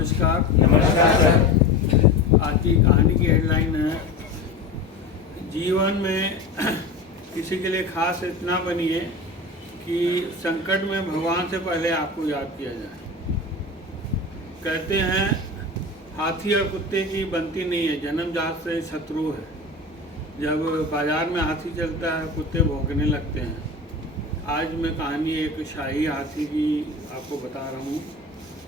नमस्कार। नमस्कार सर। आज की कहानी की हेडलाइन है, जीवन में किसी के लिए खास इतना बनिए कि संकट में भगवान से पहले आपको याद किया जाए। कहते हैं हाथी और कुत्ते की बनती नहीं है, जन्मजात से शत्रु है। जब बाजार में हाथी चलता है, कुत्ते भौंकने लगते हैं। आज मैं कहानी एक शाही हाथी की आपको बता रहा हूँ।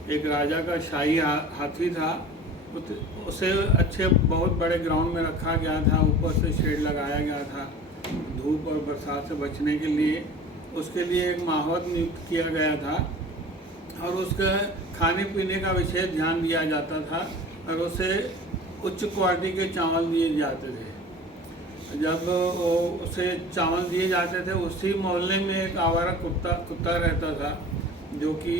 एक राजा का शाही हाथी था। उसे अच्छे बहुत बड़े ग्राउंड में रखा गया था, ऊपर से शेड लगाया गया था धूप और बरसात से बचने के लिए। उसके लिए एक माहौत नियुक्त किया गया था और उसके खाने पीने का विशेष ध्यान दिया जाता था और उसे उच्च क्वालिटी के चावल दिए जाते थे। जब उसे चावल दिए जाते थे, उसी मोहल्ले में एक आवारा कुत्ता रहता था जो कि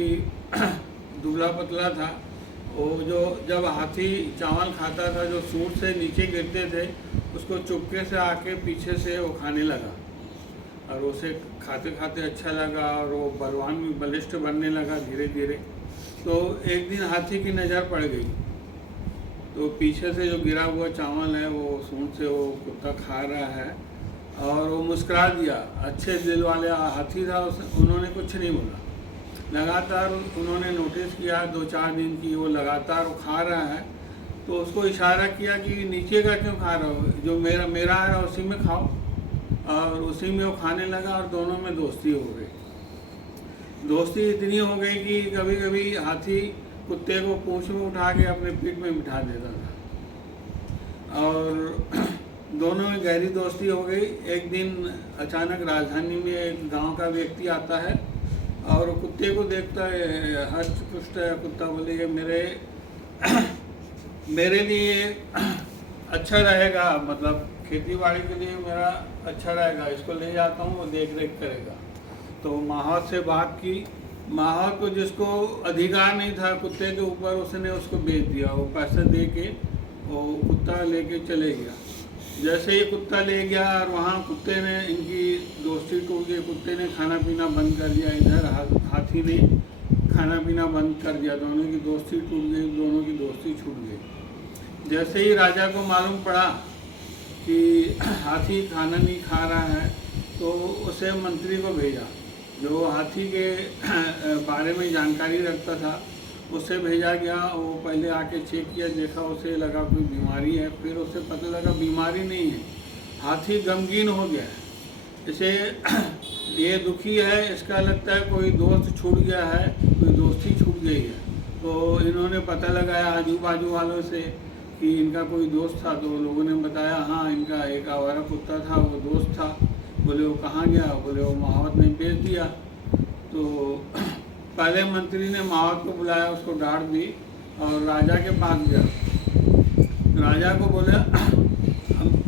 दुबला पतला था। वो जो जब हाथी चावल खाता था, जो सूंड से नीचे गिरते थे, उसको चुपके से आके पीछे से वो खाने लगा और उसे खाते खाते अच्छा लगा और वो बलवान भी बलिष्ठ बनने लगा धीरे धीरे। तो एक दिन हाथी की नज़र पड़ गई, तो पीछे से जो गिरा हुआ चावल है वो सूंड से वो कुत्ता खा रहा है और वो मुस्कुरा दिया। अच्छे दिल वाले हाथी था, उन्होंने कुछ नहीं बोला। लगातार उन्होंने नोटिस किया 2-4 दिन की वो लगातार वो खा रहा है, तो उसको इशारा किया कि नीचे का क्यों खा रहा हो, जो मेरा है उसी में खाओ। और उसी में वो खाने लगा और दोनों में दोस्ती हो गई। दोस्ती इतनी हो गई कि कभी कभी हाथी कुत्ते को पूंछ में उठा के अपने पीठ में बिठा देता था और दोनों में गहरी दोस्ती हो गई। एक दिन अचानक राजधानी में एक गांव का व्यक्ति आता है और कुत्ते को देखता है, हष्ट पुष्ट है। कुत्ता बोले मेरे लिए अच्छा रहेगा, मतलब खेती बाड़ी के लिए मेरा अच्छा रहेगा, इसको ले जाता हूँ, वो देख रेख करेगा। तो माहौत से बात की। माहौत को जिसको अधिकार नहीं था कुत्ते के ऊपर, उसने उसको बेच दिया। वो पैसे दे के वो कुत्ता लेके चले गया। जैसे ही कुत्ता ले गया और वहाँ कुत्ते ने, इनकी दोस्ती टूट गई। कुत्ते ने खाना पीना बंद कर दिया, इधर हाथी ने खाना पीना बंद कर दिया। दोनों की दोस्ती टूट गई, दोनों की दोस्ती छूट गई। जैसे ही राजा को मालूम पड़ा कि हाथी खाना नहीं खा रहा है, तो उसे मंत्री को भेजा, जो हाथी के बारे में जानकारी रखता था। उससे भेजा गया। वो पहले आके चेक किया, देखा, उसे लगा कोई बीमारी है। फिर उसे पता लगा बीमारी नहीं है, हाथी गमगीन हो गया है। इसे ये दुखी है, इसका लगता है कोई दोस्त छूट गया है, कोई दोस्ती छूट गई है। तो इन्होंने पता लगाया आजू बाजू वालों से कि इनका कोई दोस्त था। तो लोगों ने बताया हाँ, इनका एक आवारा कुत्ता था, वो दोस्त था। बोले वो कहाँ गया? बोले वो माहौत ने बेच दिया। तो पहले मंत्री ने माहौत को बुलाया, उसको डांट दी और राजा के पास गया। राजा को बोले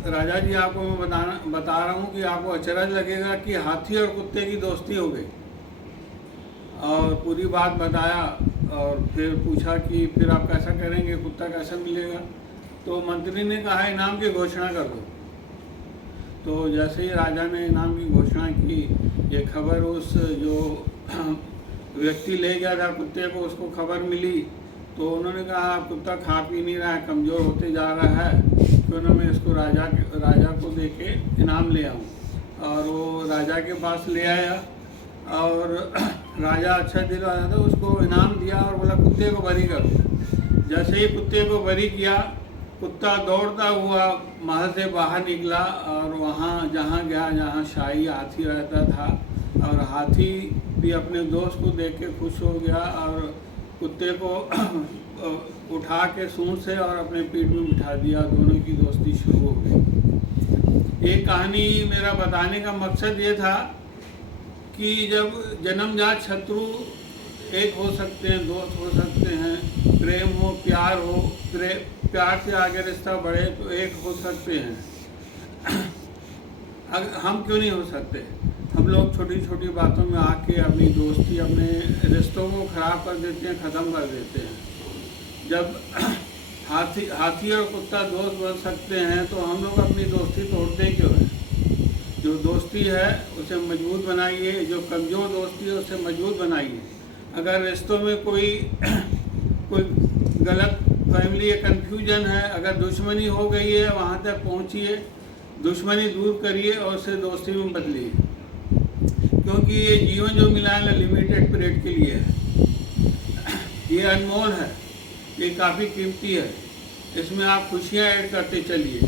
राजा जी, आपको मैं बता रहा हूँ कि आपको अचरज लगेगा कि हाथी और कुत्ते की दोस्ती हो गई। और पूरी बात बताया और फिर पूछा कि फिर आप कैसा करेंगे, कुत्ता कैसा मिलेगा? तो मंत्री ने कहा इनाम की घोषणा कर दो। तो जैसे ही राजा ने इनाम की घोषणा की, ये खबर उस जो व्यक्ति ले गया था कुत्ते को, उसको खबर मिली। तो उन्होंने कहा कुत्ता खा पी नहीं रहा है, कमज़ोर होते जा रहा है, क्यों ना मैं इसको राजा को दे के इनाम ले आऊँ। और वो राजा के पास ले आया और राजा अच्छा दिल वाला था, उसको इनाम दिया और बोला कुत्ते को बरी कर दो। जैसे ही कुत्ते को बरी किया, कुत्ता दौड़ता हुआ महल से बाहर निकला और वहाँ जहाँ गया जहाँ शाही हाथी रहता था, और हाथी भी अपने दोस्त को देख के खुश हो गया और कुत्ते को उठा के सूंड से और अपने पीठ में बिठा दिया। दोनों की दोस्ती शुरू हो गई। ये कहानी मेरा बताने का मकसद ये था कि जब जन्मजात शत्रु एक हो सकते हैं, दोस्त हो सकते हैं, प्रेम हो, प्यार हो, प्यार से आगे रिश्ता बढ़े तो एक हो सकते हैं। हम क्यों नहीं हो सकते? हम लोग छोटी छोटी बातों में आके अपनी दोस्ती, अपने रिश्तों को ख़राब कर देते हैं, ख़त्म कर देते हैं। जब हाथी और कुत्ता दोस्त बन सकते हैं तो हम लोग अपनी दोस्ती तोड़ते क्यों हैं? जो दोस्ती है उसे मजबूत बनाइए, जो कमज़ोर दोस्ती है उसे मजबूत बनाइए। अगर रिश्तों में कोई कोई गलत फैमिली या कन्फ्यूजन है, अगर दुश्मनी हो गई है वहाँ तक पहुँचिए, दुश्मनी दूर करिए और उसे दोस्ती में बदलिए, क्योंकि ये जीवन जो मिला है ना लिमिटेड पीरियड के लिए है, ये अनमोल है, ये काफ़ी कीमती है, इसमें आप खुशियाँ ऐड करते चलिए।